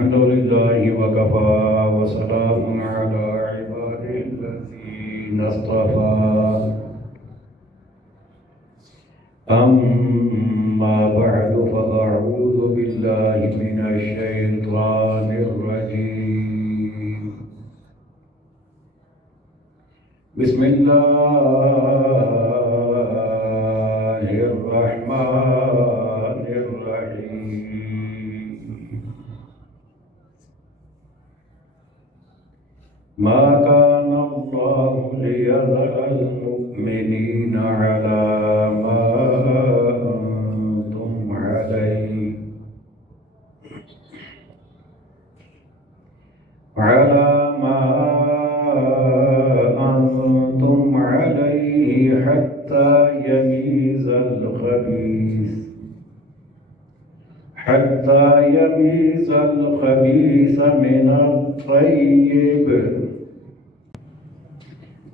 الحمد لله وكفى وسلام على عباده الذين اصطفى أما بعد فأعوذ بالله من الشيطان الرجيم بسم الله الرحمن الرحيم ما كان الله ليذر المؤمنين على ما أنتم عليه حتى يميز الخبيث من الطيب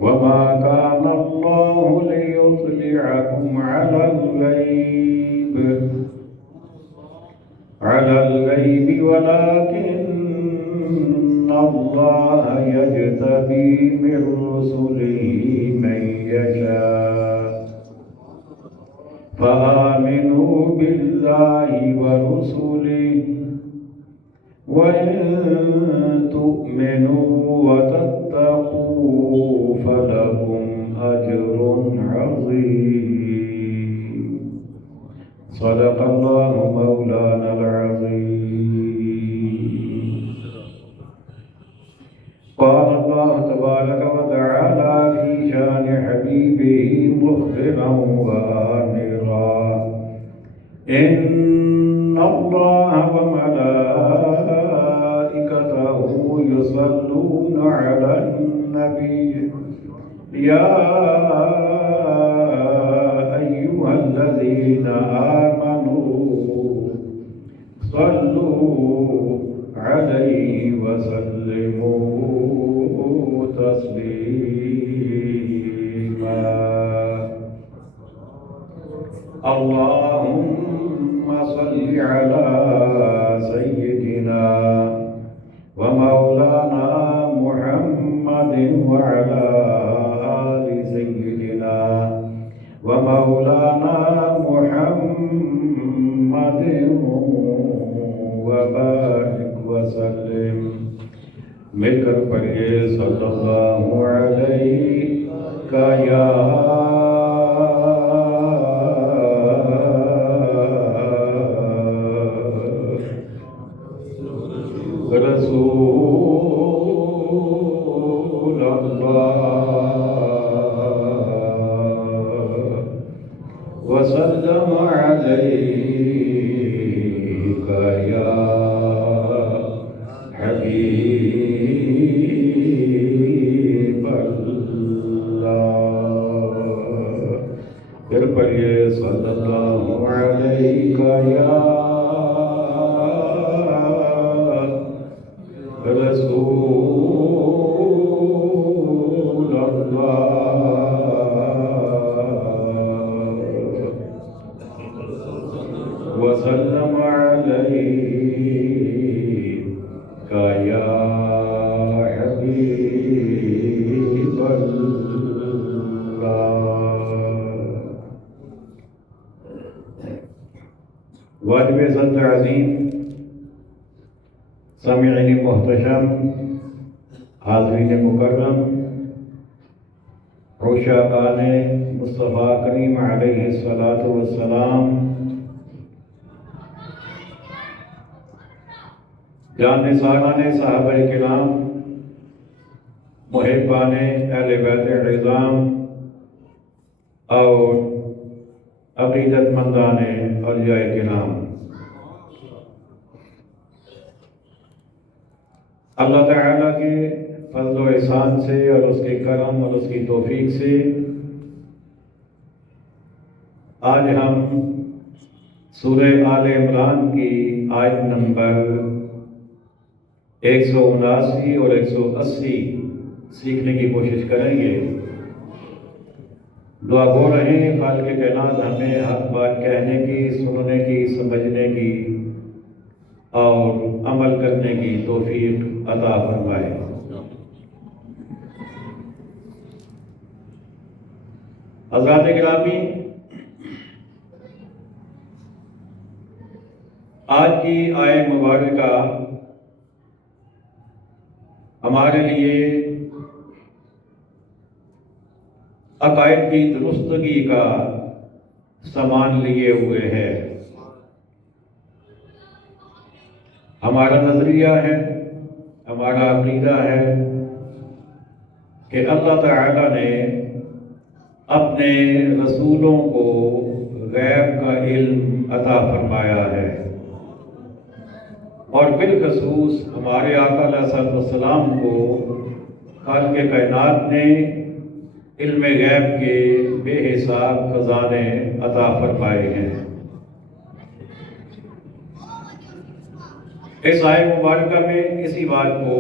وما كان الله ليطلعكم على الغيب ولكن الله يجتبي من رسله من يشاء فآمنوا بالله ورسله وإن تؤمنوا وتتقوا فلكم أجر عظيم صدق الله مولانا العظيم قال الله تبارك وتعالى في شان حبيبه مخبرا وآمرا إن الله وملائكته يصلون على النبي يا أيها الذين آمنوا صلوا عليه وسلموا تسليما اللهم صل على سيدنا ومولانا محمد وعلى آل سيدنا ومولانا محمد وبارك وسلم مل کر پڑھیے صلی اللہ علیہ یا رسول اللہ وسلم علیک یا حبیب اللہ پھر پڑھیے صلی اللہ علیہ یا رسول اللہ وسلم علیک یا حبیب اللہ واجب صدر عظیم سامعین محتشم حاضرین مکرم عشاقان مصطفیٰ کریم علیہ السلام جان نثاران صحابہ کرام محبان اہل بیت العظام اور عقیدت مندان اولیاء کرام اللہ تعالیٰ کے فضل و احسان سے اور اس کے کرم اور اس کی توفیق سے آج ہم سورہ آل عمران کی آیت نمبر 179 اور 180 سیکھنے کی کوشش کریں گے۔ دعا گو رہے ہیں خالق کائنات ہمیں حق بات کہنے کی، سننے کی، سمجھنے کی، اور عمل کرنے کی توفیق عطا فرمائے۔ حضرات گرامی، آج کی آیت مبارکہ ہمارے لیے عقائد کی درستگی کا سامان لیے ہوئے ہے۔ ہمارا نظریہ ہے، ہمارا عقیدہ ہے کہ اللہ تعالی نے اپنے رسولوں کو غیب کا علم عطا فرمایا ہے، اور بالخصوص ہمارے آقا علیہ السلام کو خالق کائنات نے علم غیب کے بے حساب خزانے عطا فرمائے ہیں۔ اس آیت مبارکہ میں اسی بات کو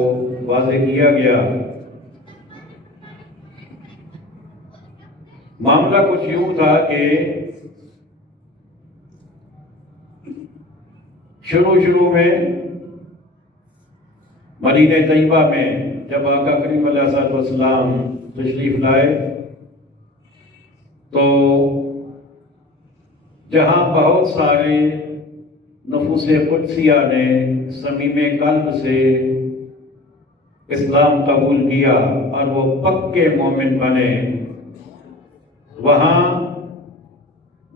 واضح کیا گیا۔ معاملہ کچھ یوں تھا کہ شروع میں مدینہ طیبہ میں جب آقا کریم علیہ السلام تشریف لائے تو جہاں بہت سارے نفوس قدسیہ نے صمیم قلب سے اسلام قبول کیا اور وہ پکے مومن بنے، وہاں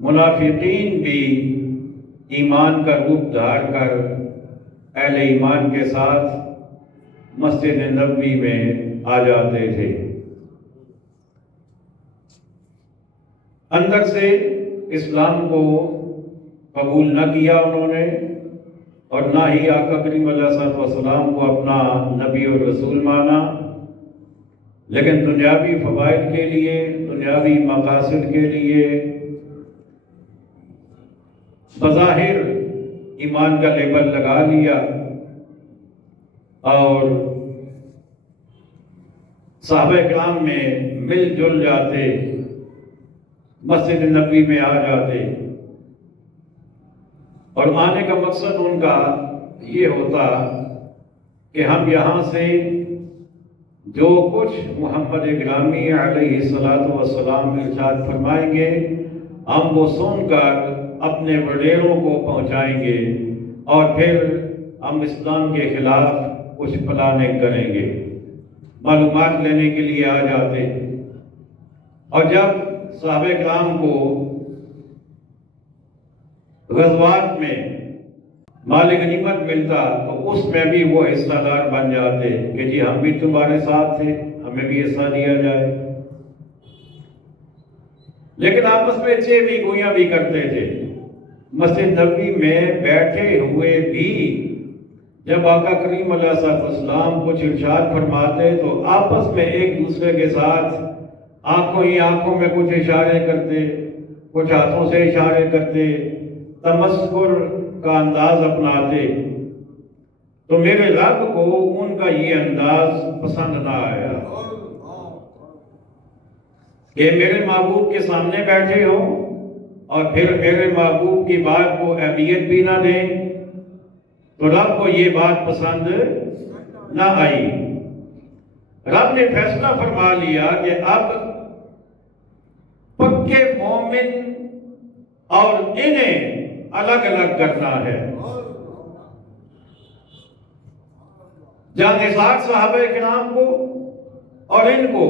منافقین بھی ایمان کا روپ دھار کر اہل ایمان کے ساتھ مسجد نبوی میں آ جاتے تھے۔ اندر سے اسلام کو قبول نہ کیا انہوں نے، اور نہ ہی آقا کریم علیہ السلام کو اپنا نبی اور رسول مانا، لیکن دنیاوی فوائد کے لیے، دنیاوی مقاصد کے لیے بظاہر ایمان کا لیبل لگا لیا اور صحابہ کرام میں مل جل جاتے، مسجد نبوی میں آ جاتے، اور آنے کا مقصد ان کا یہ ہوتا کہ ہم یہاں سے جو کچھ محمد گرامی علیہ السلام ارشاد فرمائیں گے ہم وہ سن کر اپنے وڈیروں کو پہنچائیں گے، اور پھر ہم اسلام کے خلاف کچھ پلاننگ کریں گے، معلومات لینے کے لیے آ جاتے۔ اور جب صحابہ کرام کو غزوات میں مال غنیمت ملتا تو اس میں بھی وہ حصہ دار بن جاتے کہ جی ہم بھی تمہارے ساتھ تھے، ہمیں بھی حصہ دیا جائے۔ لیکن آپس میں چے بھی گویاں بھی کرتے تھے۔ مسجد نبوی میں بیٹھے ہوئے بھی جب آقا کریم علیہ السلام کچھ ارشاد فرماتے تو آپس میں ایک دوسرے کے ساتھ آنکھوں ہی آنکھوں میں کچھ اشارے کرتے، کچھ ہاتھوں سے اشارے کرتے، تمسخر کا انداز اپناتے۔ تو میرے رب کو ان کا یہ انداز پسند نہ آیا کہ میرے محبوب کے سامنے بیٹھے ہو اور پھر میرے محبوب کی بات کو اہمیت بھی نہ دیں، تو رب کو یہ بات پسند نہ آئی۔ رب نے فیصلہ فرما لیا کہ اب پکے مومن اور انہیں الگ الگ کرنا ہے۔ جانثار صحابہ کرام کو اور ان کو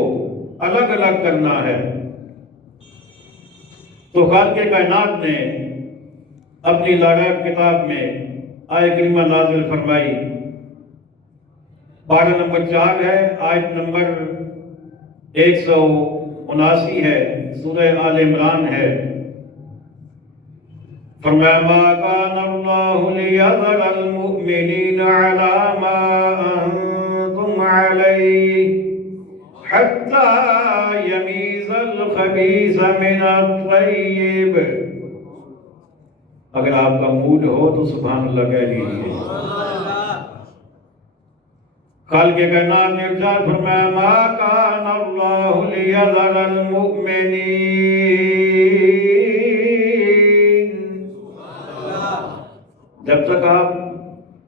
الگ الگ کرنا ہے۔ تو خالق کائنات نے اپنی لاغیب کتاب میں آیت کریمہ نازل فرمائی، پارہ نمبر 4 ہے، آیت نمبر 179 ہے، سورہ آل عمران ہے۔ فرمایا ما کان اللہ لیذر المؤمنین علی ما انتم علیہ حتی یمیز الخبیث من الطیب۔ اگر آپ کا موڈ ہو تو سبحان اللہ کہہ لیجیے۔ خالق کائنات نے ارشاد فرمایا ما کان اللہ لیذر المؤمنین، جب تک آپ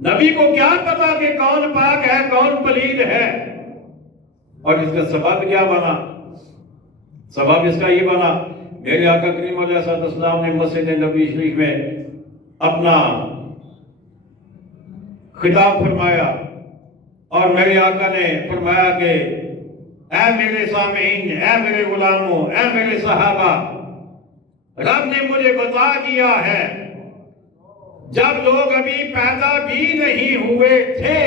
نبی کو کیا پتا کہ کون پاک ہے کون پلید ہے؟ اور اس کا سبب کیا بنا؟ سبب اس کا یہ بنا، میرے آقا کریم علیہ السلام نے مسجد نبوی شریف میں اپنا خطاب فرمایا، اور میرے آقا نے فرمایا کہ اے میرے سامعین، اے میرے غلاموں، اے میرے صحابہ، رب نے مجھے بتا دیا ہے، جب لوگ ابھی پیدا بھی نہیں ہوئے تھے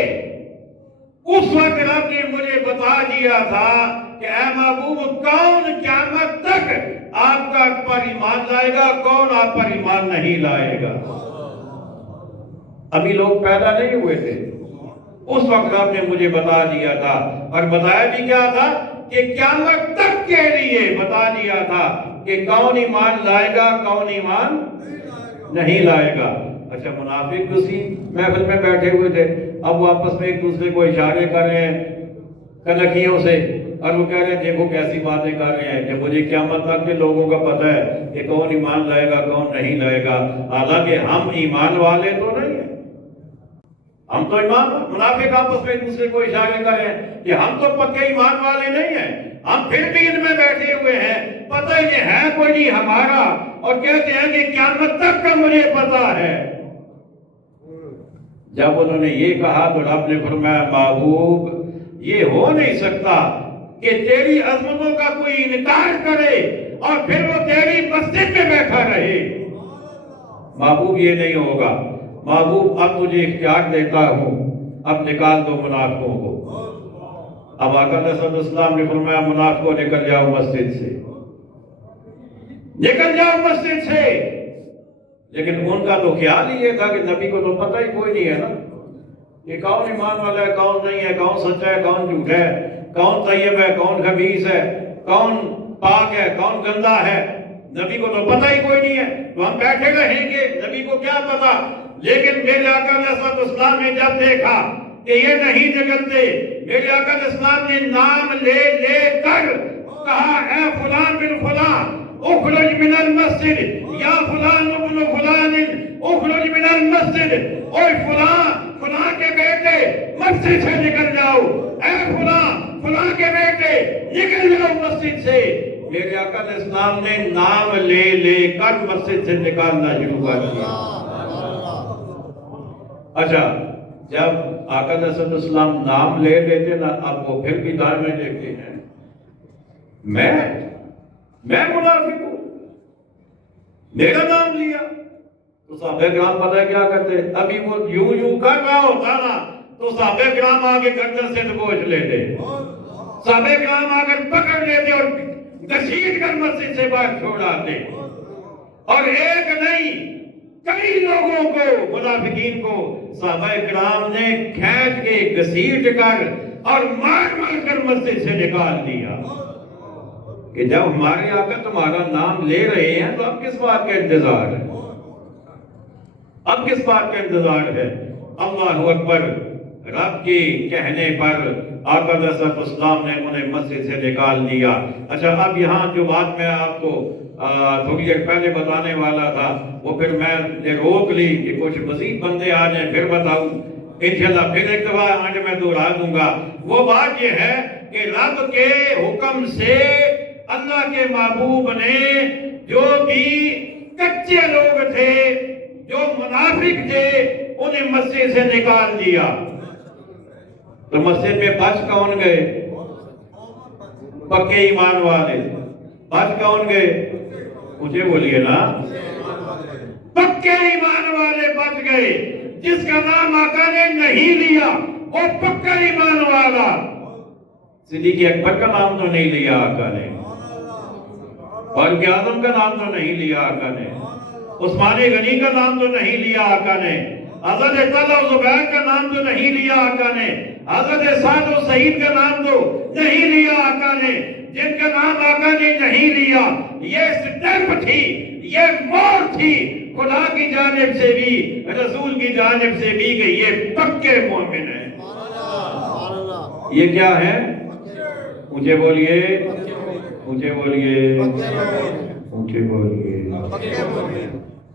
اس وقت رب نے مجھے بتا دیا تھا کہ اے محبوب، کون قیامت تک آپ کا پر ایمان لائے گا، کون آپ پر ایمان نہیں لائے گا۔ ابھی لوگ پیدا نہیں ہوئے تھے، اس وقت رب نے مجھے بتا دیا تھا، اور بتایا بھی کیا تھا کہ قیامت تک کے لیے بتا دیا تھا کہ کون ایمان لائے گا کون ایمان نہیں لائے گا۔ اچھا، منافق دوسری محفل میں بیٹھے ہوئے تھے، اب وہ آپس میں ایک دوسرے کو اشارے کر رہے ہیں کنکھیوں سے، اور وہ کہہ رہے ہیں دیکھو کیسی باتیں کر رہے ہیں کہ مجھے قیامت تک کے لوگوں کا پتہ ہے کہ کون ایمان لائے گا کون نہیں لائے گا، حالانکہ ہم ایمان والے تو نہیں ہیں، ہم تو ایمان، منافق آپس میں ایک دوسرے کو اشارے کر رہے ہیں کہ ہم تو پکے ایمان والے نہیں ہیں، ہم پھر بھی ان میں بیٹھے ہوئے ہیں، پتہ یہ ہے کوئی نہیں ہمارا، اور کہتے ہیں کہ قیامت تک کا مجھے پتہ ہے۔ جب انہوں نے یہ کہا تو رب نے فرمایا محبوب یہ ہو نہیں سکتا کہ تیری عظمتوں کا کوئی انکار کرے اور پھر وہ تیری مسجد میں بیٹھا رہے۔ محبوب یہ نہیں ہوگا، محبوب اب مجھے اختیار دیتا ہوں، اب نکال دو منافقوں کو۔ اب آقا صلی اللہ علیہ وسلم نے فرمایا منافقوں نکل جاؤ مسجد سے، نکل جاؤ مسجد سے۔ لیکن ان کا تو خیال ہی یہ تھا کہ نبی کو تو پتہ ہی کوئی نہیں ہے نا کہ کون ایمان والا ہے کون نہیں ہے، کون سچا ہے کون جھوٹا ہے، کون طیب ہے کون خبیث ہے، کون پاک ہے کون گندا ہے، نبی کو تو پتہ ہی کوئی نہیں ہے، تو ہم بیٹھے رہیں گے، نبی کو کیا پتا۔ لیکن میرے آقا علیہ السلام نے جب دیکھا کہ یہ نہیں نکلتے، میرے آقا علیہ السلام نے نام لے لے کر کہا اے فلان بن فلان اخرج من المسجد، یا فلان ابن فلان اخرج من المسجد، اوہ فلان کے بیٹے مسجد سے نکل جاؤ، اے فلان کے بیٹے نکل جاؤ مسجد سے۔ میرے آقا علیہ السلام نے نام لے لے کر مسجد سے نکالنا شروع کر دیا۔ اچھا، جب آقا علیہ السلام نام لے لیتے نا، اب وہ پھر بھی دائیں میں دیکھتے ہیں میں منافق ہوں، میرا نام لیا تو صحابہ کرام پتہ ہے کیا کرتے، ابھی وہ یوں کر رہا ہوتا نا تو صحابہ کرام آگے گردن سے دبوچ لیتے، صحابہ کرام آگر پکڑ لیتے اور گھسیٹ کر مسجد سے باہر چھوڑ آتے، اور ایک نہیں کئی لوگوں کو، منافقین کو صحابہ کرام نے کھینچ کے گھسیٹ کر اور مار کر مسجد سے نکال دیا کہ جب ہمارے آقا تمہارا نام لے رہے ہیں تو اب کس بات کا انتظار ہے، اب کس بات کا انتظار ہے۔ اللہ اکبر، رب کے کہنے پر آقا علیہ السلام نے انہیں مسجد سے نکال دیا۔ اچھا، اب یہاں جو بات میں آپ کو تھوڑی دیر پہلے بتانے والا تھا وہ پھر میں نے روک لی کہ کچھ مزید بندے آ جائیں پھر بتاؤں، انشاءاللہ پھر ایک دفعہ آج میں دہرا دوں گا۔ وہ بات یہ ہے کہ رب کے حکم سے اللہ کے محبوب نے جو بھی کچے لوگ تھے، جو منافق تھے، انہیں مسجد سے نکال دیا۔ تو مسجد میں بچ کون گئے؟ پکے ایمان والے۔ بچ کون گئے؟ مجھے بولیے نا، پکے ایمان والے بچ گئے۔ جس کا نام آقا نے نہیں لیا وہ پکا ایمان والا۔ صدیق اکبر کا نام تو نہیں لیا آقا نے، فاروق اعظم کا نام تو نہیں لیا آقا نے، عثمان غنی کا نام تو نہیں لیا آقا نے، حضرت طلحہ و زبیر کا نام تو نہیں لیا آقا نے، حضرت سعد و سعید کا نام تو نہیں لیا آقا نے۔ جن کا نام آقا نے نہیں لیا، یہ سٹیپ تھی، یہ مور تھی خدا کی جانب سے بھی رسول کی جانب سے بھی کہ یہ پکے مومن ہیں۔ یہ کیا ہے؟ مجھے بولیے، مجھے بولیے، مجھے بولیے،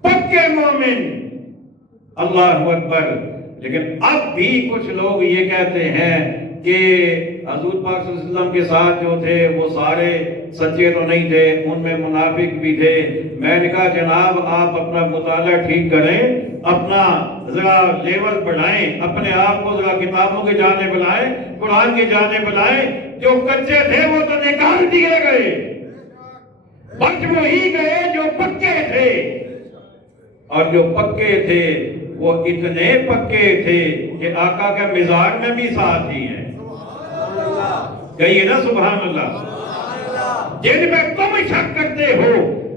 پکے مومن۔ اللہ اکبر، لیکن اب بھی کچھ لوگ یہ کہتے ہیں کہ حضور پاک صلی اللہ علیہ وسلم کے ساتھ جو تھے وہ سارے سچے تو نہیں تھے، ان میں منافق بھی تھے۔ میں نے کہا جناب آپ اپنا مطالعہ ٹھیک کریں، اپنا ذرا لیول بڑھائیں، اپنے آپ کو ذرا کتابوں کے جانے بلائیں، قرآن کے جانے بلائیں۔ جو کچے تھے وہ تو نکال دیے گئے، بچ وہی گئے جو پکے تھے، اور جو پکے تھے وہ اتنے پکے تھے کہ آقا کا مزاج میں بھی ساتھ ہی ہیں۔ کہیے نا سبحان اللہ۔ جن میں تم شک کرتے ہو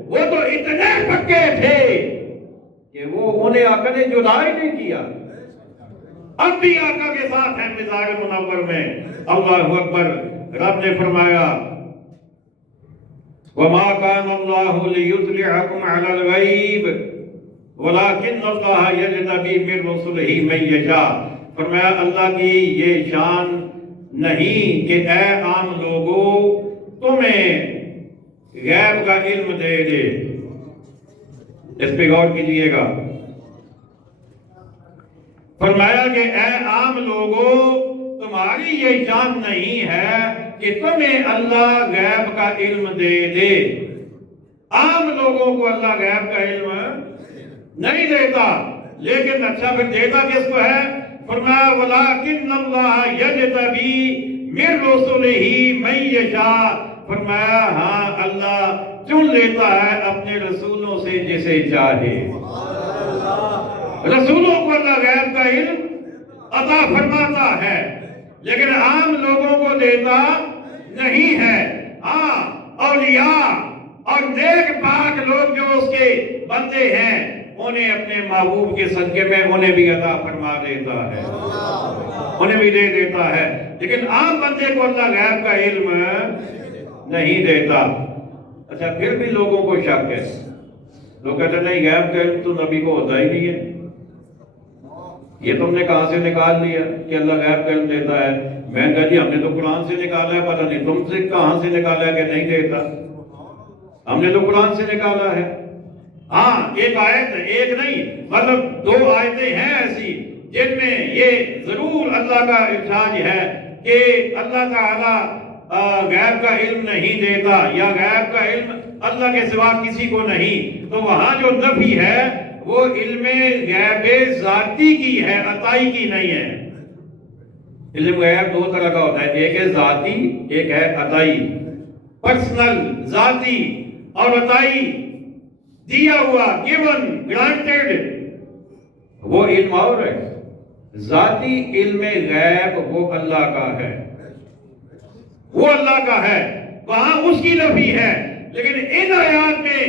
وہ تو اتنے پکے تھے کہ وہ انہیں آقا نے جدا ہی نہیں کیا، اب بھی آقا کے ساتھ ہیں مزاج منور میں۔ اللہ اکبر۔ رب نے فرمایا وَمَا كَانَ اللَّهُ لِيُطْلِعَكُمْ عَلَى الْغَيْبِ وَلَكِنَّ اللَّهَ يَجْتَبِي مِن رُّسُلِهِ مَن يَشَاءُ۔ فرمایا اللہ کی یہ شان نہیں کہ اے عام لوگوں تمہیں غیب کا علم دے دے۔ اس پہ غور کیجئے گا۔ فرمایا کہ اے عام لوگوں تمہاری یہ شان نہیں ہے کہ تمہیں اللہ غیب کا علم دے دے۔ عام لوگوں کو اللہ غیب کا علم نہیں دیتا، لیکن اچھا پھر دیتا کس کو ہے؟ فرمایا وَلَٰكِنَّ اللَّهَ يَجْتَبِي مِن رُّسُلِهِ مَن يَشَاءُ۔ فرمایا ہاں اللہ چن لیتا ہے اپنے رسولوں سے جسے چاہے۔ رسولوں کو اللہ غیب کا علم عطا فرماتا ہے، لیکن عام لوگوں کو دیتا نہیں ہے۔ ہاں اولیاء اور نیک پاک لوگ جو اس کے بندے ہیں انہیں اپنے محبوب کے صدقے میں انہیں بھی عطا فرما دیتا ہے، انہیں بھی دے دیتا ہے، لیکن عام بندے کو اللہ غیب کا علم نہیں دیتا۔ اچھا پھر بھی لوگوں کو شک ہے، لوگ کہتے ہیں نہیں غیب کا علم تو نبی کو ہوتا ہی نہیں ہے، یہ تم نے کہاں سے نکال لیا کہ اللہ غیب کا علم دیتا ہے؟ میں نے کہا جی ہم نے تو قرآن سے نکالا ہے، پتہ نہیں تم سے کہاں سے نکالا ہے کہ نہیں دیتا، ہم نے تو قرآن سے نکالا ہے۔ ہاں ایک آیت ایک نہیں مطلب 2 آیتیں ہیں ایسی جن میں یہ ضرور اللہ کا ارشاد ہے کہ اللہ تعالیٰ غیب کا علم نہیں دیتا یا غیب کا علم اللہ کے سوا کسی کو نہیں، تو وہاں جو نفی ہے وہ علم غیب ذاتی کی ہے، عطائی کی نہیں ہے۔ علم غیب 2 طرح کا ہوتا ہے، ایک ہے ذاتی، ایک ہے عطائی، پرسنل ذاتی اور عطائی دیا ہوا given granted وہ علم اور ہے۔ ذاتی علم غیب وہ اللہ کا ہے، وہ اللہ کا ہے، وہاں اس کی نفی ہے، لیکن ان آیات میں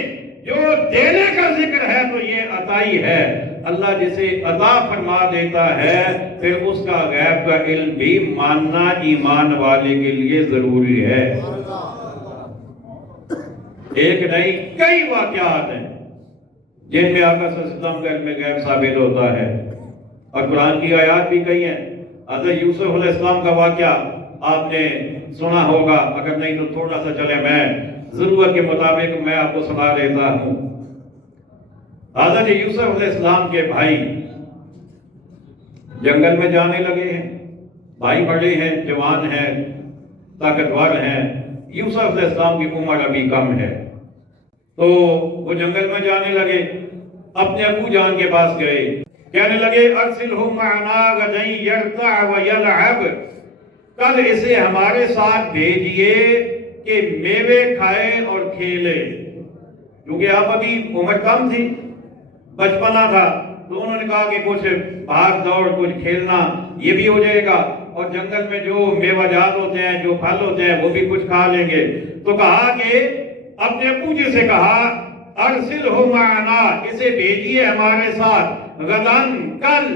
جو دینے کا ذکر ہے تو یہ عطائی ہے۔ اللہ جسے عطا فرما دیتا ہے پھر اس کا غیب کا علم بھی ماننا ایمان والے کے لیے ضروری ہے۔ ایک نہیں کئی واقعات ہیں جن میں آقا صلی اللہ علیہ وسلم کا علم غیب ثابت ہوتا ہے، اور قرآن کی آیات بھی کئی ہیں۔ حضرت یوسف علیہ السلام کا واقعہ آپ نے سنا ہوگا، اگر نہیں تو تھوڑا سا چلے میں ضرورت کے مطابق میں آپ کو سنا دیتا ہوں۔ حضرت یوسف علیہ السلام کے بھائی جنگل میں جانے لگے ہیں، بھائی بڑے ہیں، جوان ہیں، طاقتور ہیں، یوسف علیہ السلام کی عمر ابھی کم ہے، تو وہ جنگل میں جانے لگے، اپنے ابو جان کے پاس گئے، کہنے لگے ارسلہ معنا غدا یرتع ویلعب، کل اسے ہمارے ساتھ بھیجئے کہ میوے کھائے اور کھیلے، کیونکہ آپ ابھی عمر کم تھی، بچپنا تھا، تو انہوں نے کہا کہ کچھ بھاگ دوڑ کچھ کھیلنا یہ بھی ہو جائے گا، اور جنگل میں جو میوہ جات ہوتے ہیں جو پھل ہوتے ہیں وہ بھی کچھ کھا لیں گے۔ تو کہا کہ اپنے ابو جی سے کہا ارسلہ معنا، اسے بھیجیے ہمارے ساتھ، غدن کل،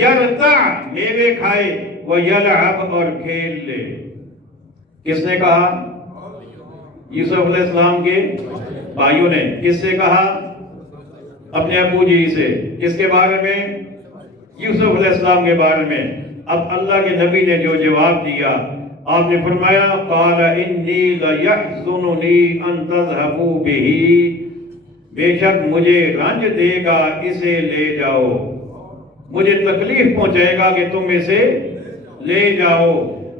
یرتع میوے کھائے، ویلعب اور کھیل لے۔ کس نے کہا؟ یوسف علیہ السلام کے بھائیوں نے۔ کس سے کہا؟ اپنے ابو جی سے۔ کس کے بارے میں؟ یوسف علیہ السلام کے بارے میں۔ اب اللہ کے نبی نے جو جواب دیا، آپ نے فرمایا قال انی لیحزننی ان تذهبوا به، بے شک مجھے رنج دے گا اسے لے جاؤ، مجھے تکلیف پہنچائے گا کہ تم اسے لے جاؤ۔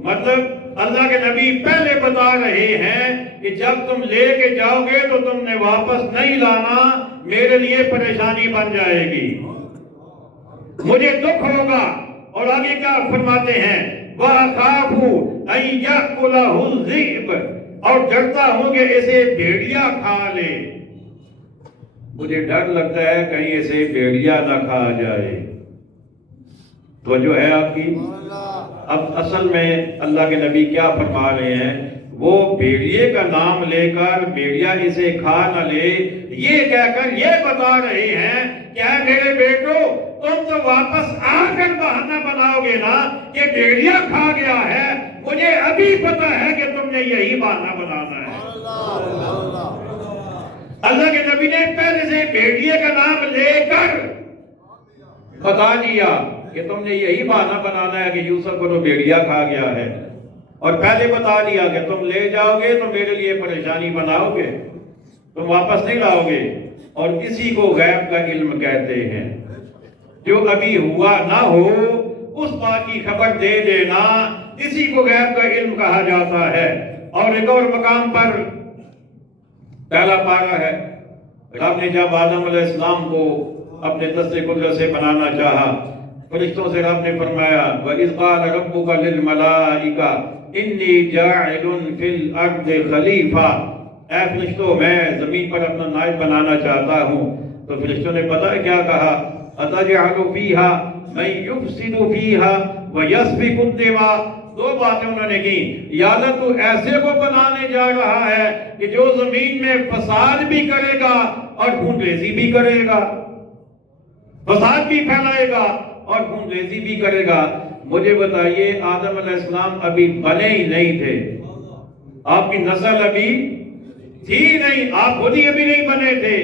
مطلب اللہ کے نبی پہلے بتا رہے ہیں کہ جب تم لے کے جاؤ گے تو تم نے واپس نہیں لانا، میرے لیے پریشانی بن جائے گی، مجھے دکھ ہوگا۔ اور آگے کیا فرماتے ہیں، وَأَخَافُ أَن يَأْكُلَهُ الذِّئْبُ، اور ڈرتا ہوں کہ اسے بھیڑیا کھا لے، مجھے ڈر لگتا ہے کہیں اسے بھیڑیا نہ کھا جائے۔ تو جو ہے آپ کی اب اصل میں اللہ کے نبی کیا فرما رہے ہیں، وہ بھیڑیے کا نام لے کر بھیڑیا اسے کھا نہ لے، یہ کہہ کر یہ بتا رہے ہیں کہ اے میرے بیٹو، تم تو واپس آ کر بہانہ بناؤ گے نا کہ بھیڑیا کھا گیا ہے، مجھے ابھی پتا ہے کہ تم نے یہی بہانہ بنانا ہے۔ اللہ کے نبی نے پہلے سے بھیڑیے کا نام لے کر بتا دیا کہ تم نے یہی بہانہ بنانا ہے کہ یوسف کو تو بھیڑیا کھا گیا ہے، اور پہلے بتا دیا کہ تم لے جاؤ گے تو میرے لیے پریشانی بناؤ گے، تم واپس نہیں لاؤ گے۔ اور کسی کو غیب کا علم کہتے ہیں، جو ابھی ہوا نہ ہو اس بات کی خبر دے دینا، اسی کو غیب کا علم کہا جاتا ہے۔ اور ایک اور مقام پر پہلا پارہ ہے، رب نے جب آدم علیہ السلام کو اپنے دست قدرت سے بنانا چاہا، فرشتوں سے رب نے فرمایا وَإِذْ قَالَ رَبُّكَ لِلْمَلَائِكَةِ إِنِّي جَاعِلٌ فِي الْأَرْضِ خَلِيفَةً، اے فرشتوں میں زمین پر اپنا نائب بنانا چاہتا ہوں۔ تو فرشتوں نے پتہ ہے کیا کہا، أَتَجْعَلُ فِيهَا مَن يُفْسِدُ فِيهَا وَيَسْفِكُ الدِّمَاءَ، دو باتیں انہوں نے کی، یا اللہ تو ایسے کو بنانے جا رہا ہے کہ جو زمین میں فساد بھی کرے گا اور خون ریزی بھی کرے گا، فساد بھی پھیلائے گا اور خون ریزی بھی کرے گا۔ مجھے بتائیے آدم علیہ السلام ابھی بنے ہی نہیں تھے، آپ کی نسل ابھی تھی نہیں، آپ خود ہی ابھی نہیں بنے تھے،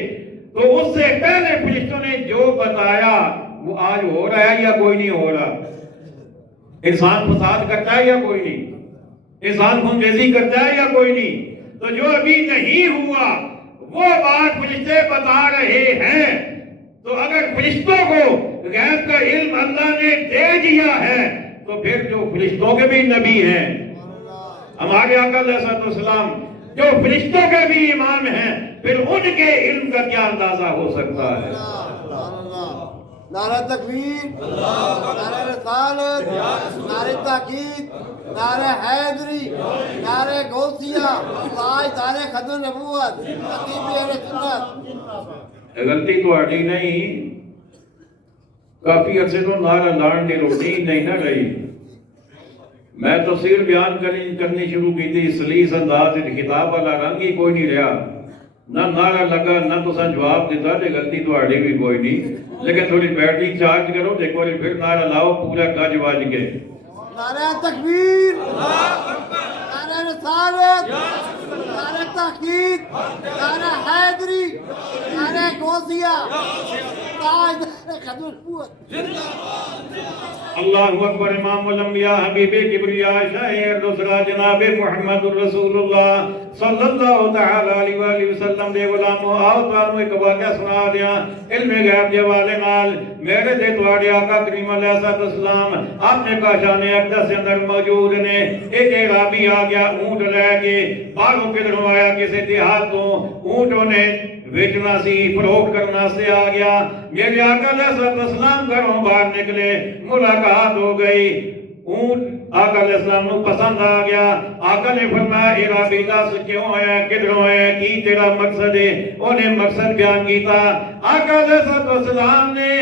تو اس سے پہلے فرشتوں نے جو بتایا وہ آج ہو رہا ہے یا کوئی نہیں ہو رہا؟ انسان فساد کرتا ہے یا کوئی نہیں؟ انسان خون ریزی کرتا ہے یا کوئی نہیں؟ تو جو ابھی نہیں ہوا وہ بات فرشتے بتا رہے ہیں۔ تو اگر فرشتوں کو غیب کا علم اللہ نے دے دیا ہے تو پھر جو فرشتوں کے بھی نبی ہیں، ہمارے آقا علیہ السلام جو فرشتوں کے بھی امام ہیں، پھر ان کے علم کا کیا اندازہ ہو سکتا ہے؟ نعرہ تکبیر، نعرہ رسالت، نعرہ تحقیق، نعرہ حیدری، نعرہ غوثیہ، آج نعرہ ختم نبوت، خطیب اہل سنت۔ غلطی تو ہٹی نہیں، کافی عرصے تو نعرہ لان کی روٹی نہیں نہ رہی۔ میں تفسیر بیان کرنی شروع کی تھی، سلیس انداز خطاب والا رنگ ہی کوئی نہیں رہا، نہ نعرہ لگا نہ تو جواب دیتا کہ غلطی تو ہٹی بھی کوئی نہیں، لیکن تھوڑی بیٹری چارج کرو، دیکھو پھر نعرہ لاؤ پورا گج واج کے۔ نعرہ تکبیر، نعرہ رسالت، نعرہ تحقیق، نعرہ حیدری، نعرہ غوثیہ، آج نعرہ ختم نبوت۔ اللہ اکبر، امام الانبیاء حبیب کبریاء شاہ الرسل جناب محمد الرسول اللہ صلی اللہ تعالی علیہ وآلہ وسلم دے غلامو، آؤ تانوں ایک واقعہ سنا دیا علم غیب دے والے نال۔ میرے دے تواڈے آقا کریم علیہ السلام آپ نے کہا شان اقدس اندر موجود نے، ایک اعرابی آ گیا اونٹ لے کے، باہروں کدھروں آیا کسی دیہات تو، اونٹوں نے بیچنا سی فروخت کرنا سے آ گیا۔ میرے آقا علیہ السلام گھروں باہر نکلے، ملاقات ہو گئی، اونٹ آقا علیہ السلام نو پسند آ گیا۔ آقا نے فرمایا اعرابی دس کیوں آیا، کدھروں آیا، کی تیرا مقصد ہے؟ انہیں مقصد بیان کیتا۔ آقا علیہ السلام نے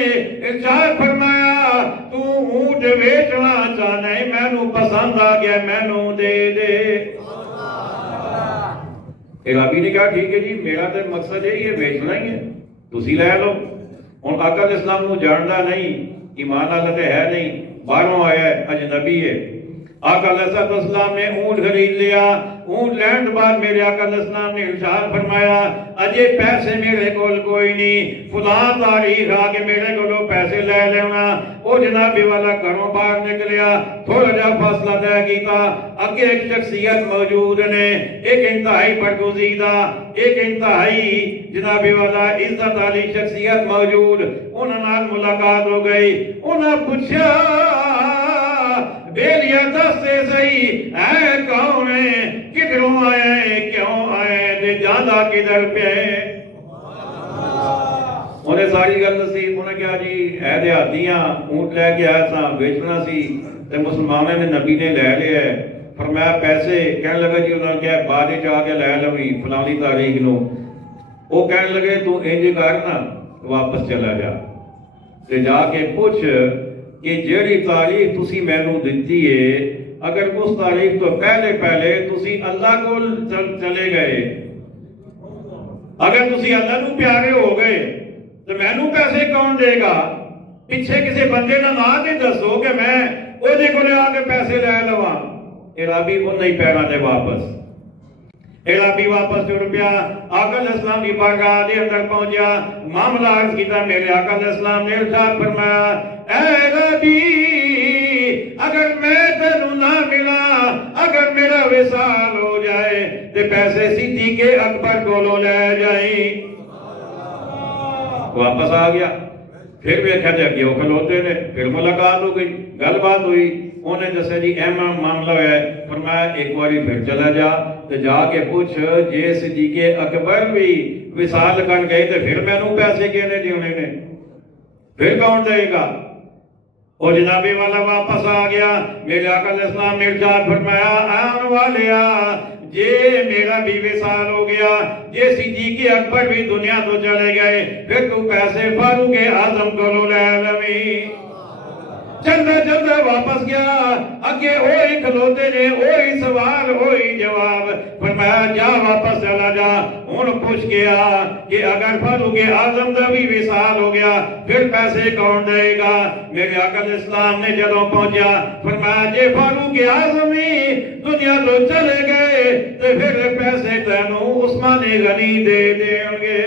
ارشاد فرمایا تو اونٹ بیچنا چاہنا ہے، میں نو پسند آ گیا، میں نو دے دے۔ اعرابی نے کہا ٹھیک ہے جی، میرا تو مقصد ہے یہ بیچنا ہی ہے، تسی لے لو۔ اور آقا علیہ السلام نو جاندا نہیں، ایمان اللہ تے ہے نہیں، باہروں آیا ہے، اجنبی ہے۔ آقا علیہ السلام نے اونٹ خرید لیا. اونٹ لین بعد میرے آقا علیہ السلام نے ارشاد فرمایا اجے پیسے میرے کول کوئی نہیں, فلاں تاریخ آ کے میرے کولوں پیسے لے لینا. وہ جناب والا گھروں باہر نکلیا, تھوڑا جا فاصلہ طے کیتا, اگے ایک شخصیت موجود نے, ایک انتہائی برگزیدہ, ایک انتہائی جناب والا عزت والی شخصیت موجود. انہوں نے ملاقات ہو گئی. انہوں نے پوچھا بیلیا دس سے صحیح اے کون ہے, کدھروں آئے ہیں, کیوں آئے ہیں, تے جاندہ کدھر پہ ہے؟ انہیں ساری گل دسی. انہیں کہا جی اے دیہاتیاں اونٹ لے کے آیا تھا, بیچنا سی تے مسلمانوں نے نبی نے لے لیا ہے. فرمایا پیسے؟ کہنے لگا جی انہوں نے کہا بعد وچ آ کے لے لویں فلانی تاریخ نو. وہ کہنے لگے تو انج کر نا واپس چلا جا تے جا کے پوچھ کہ جیڑی تاریخ تسی مینوں دتی ہے, اگر اس تاریخ تو پہلے تسی اللہ کو چلے گئے, اگر تسی اللہ نو پیارے ہو گئے تو مینوں پیسے کون دے گا؟ پیچھے کسی بندے نہ نہ تے دسو کہ میں او دے کولے آ کے پیسے لے لواں. عرابی وہ نہیں پیراں تے واپس. عرابی واپس ٹر پیا. آقا علیہ السلام کی بارگاہ دے اندر پہنچیا, معاملہ عرض کیتا. میرے آقا علیہ السلام نے ارشاد فرمایا اے عرابی اگر میں تینوں نہ ملا, اگر میرا وصال ہو جائے تے پیسے صدیق اکبر کولوں لے جائیں. واپس آ گیا. پھر ویکھیا تے اگے کھلوتے نے. پھر ملاقات ہو گئی, گل بات ہوئی. انہیں دسیا جی اہم معاملہ ہے. فرمایا ایک باری پھر چلا جا تے جا کے پوچھ جے صدیق اکبر بھی وصال کر گئے تے پھر مینوں پیسے کہنے دینے نے, پھر کون دے گا؟ وہ جنابی والا واپس آ گیا. میرے آقا علیہ السلام نے ارشاد فرمایا آن والیا جے میرا بھی وصال ہو گیا, جے صدیق اکبر بھی دنیا تو چلے گئے, پھر تو پیسے فاروق اعظم کو لے لویں. چلتا واپس گیا. اگے وہی کھلوتے نے, وہی سوال وہی جواب. فرمایا جا واپس چلا جا. ہن پوچھ گیا کہ اگر فاروق اعظم دا بھی وصال ہو گیا پھر پیسے کون دے گا؟ میرے آقا علیہ السلام نے جدوں پہنچا فرمایا جے فاروق اعظم ہی دنیا تو چلے گئے تے پھر پیسے تینوں عثمان غنی دے دیں گے.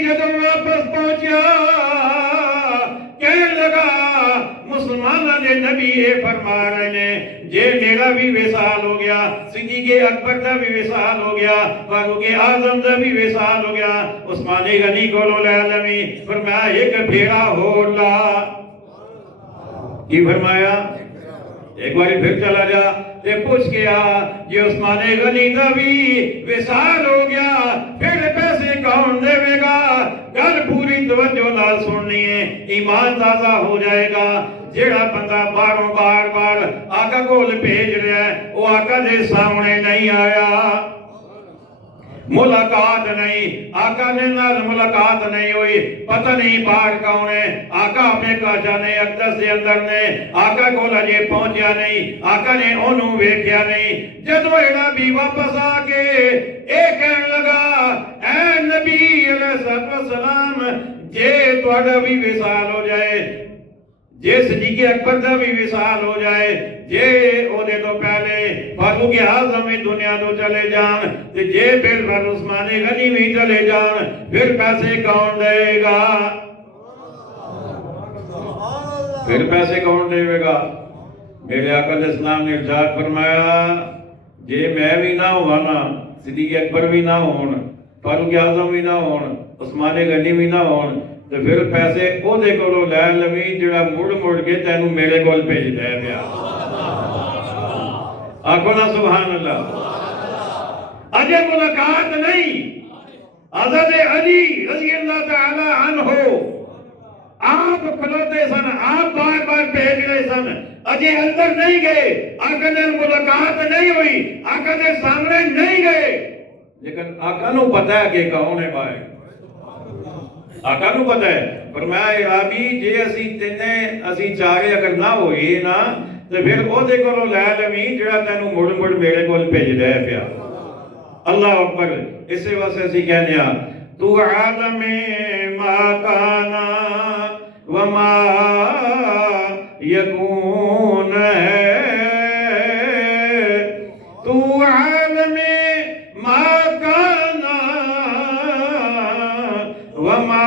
جدوں واپس پہنچا کہنے لگا مسلمانہ نے نبی یہ فرما رہے نے جے میرا بھی وصال ہو گیا, صدیق اکبر دا بھی وصال ہو گیا, فاروق اعظم دا بھی وصال ہو گیا, عثمان غنی کولوں لے لویں. فرمایا ایک پھیرا ہور لا. کی فرمایا؟ ایک باری پھر چلا جا تے پوچھ گیا یہ عثمان غنی دا بھی وصال ہو گیا پھر پیسے کون دے گا؟ گل پوری توجہ نال سننی ہے, ایمان تازہ ہو جائے گا. جیڑا بندہ باروں بار بار آقا کول بھیج رہا ہے وہ آقا دے سامنے نہیں آیا, ملاقات نہیں, آقا نے نال ملاقات نہیں ہوئی, پتہ نہیں باہر کون ہے. آقا اپنے کاشانے اقدس دے اندر نے, آقا کول اجے پہنچیا نہیں, آقا نے انہوں ویکھیا نہیں. جدوں ایڑا بھی واپس آ کے اے کہن لگا اے نبی علیہ السلام جے تہاڈا بھی وصال ہو جائے, جے صدیق اکبر دا بھی وصال ہو جائے, جے او دے تو پہلے فاروق اعظم بھی دنیا تو چلے جان تے جے پھر عثمان غنی بھی چلے جان پھر پیسے کون دے گا؟ پھر پیسے کون دے گا؟ میرے آقا علیہ السلام نے ارشاد فرمایا جے میں بھی نہ ہوا نا, صدیق اکبر بھی نہ ہون, فاروق اعظم بھی نہ ہون, عثمان غنی بھی نہ ہون, تو پھر پیسے او دے کولوں لے لویں جڑا مڑ کے تینوں میرے کول بھیجدا ہے پیا. آکھو نا سبحان اللہ. اجے ملاقات نہیں. حضرت علی رضی اللہ تعالی عنہ آپ کھلوتے سن, آپ بار بار بھیج رہے سن, اجے اندر نہیں گئے, آقا نے ملاقات نہیں ہوئی, آقا کے سامنے نہیں گئے, لیکن آقا نو پتہ ہے کہ کون ہے بھائی. آقا نو پتہ ہے. فرمایا عرابی جے اسی چارے اگر نہ ہوئے نا ਤੇ ਫਿਰ ਉਹਦੇ ਕੋਲੋਂ ਲੈ ਲਵੀਂ ਜਿਹੜਾ ਤੈਨੂੰ ਮੁੜ ਮੁੜ ਮੇਰੇ ਕੋਲ ਭੇਜਦਾ ਹੈ ਪਿਆ। ਅੱਲਾਹੁ ਅਕਬਰ। ਇਸੇ ਵਾਸਤੇ ਅਸੀਂ ਕਹਿੰਦੇ ਆ ਤੂੰ ਆਲਮੇ ਮਾ ਕਾਨਾ ਵਮਾ ਯਕੂਨ ਹੈ, ਤੂੰ ਆਲਮੇ ਮਾ ਕਾਨਾ ਵਮਾ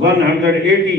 180,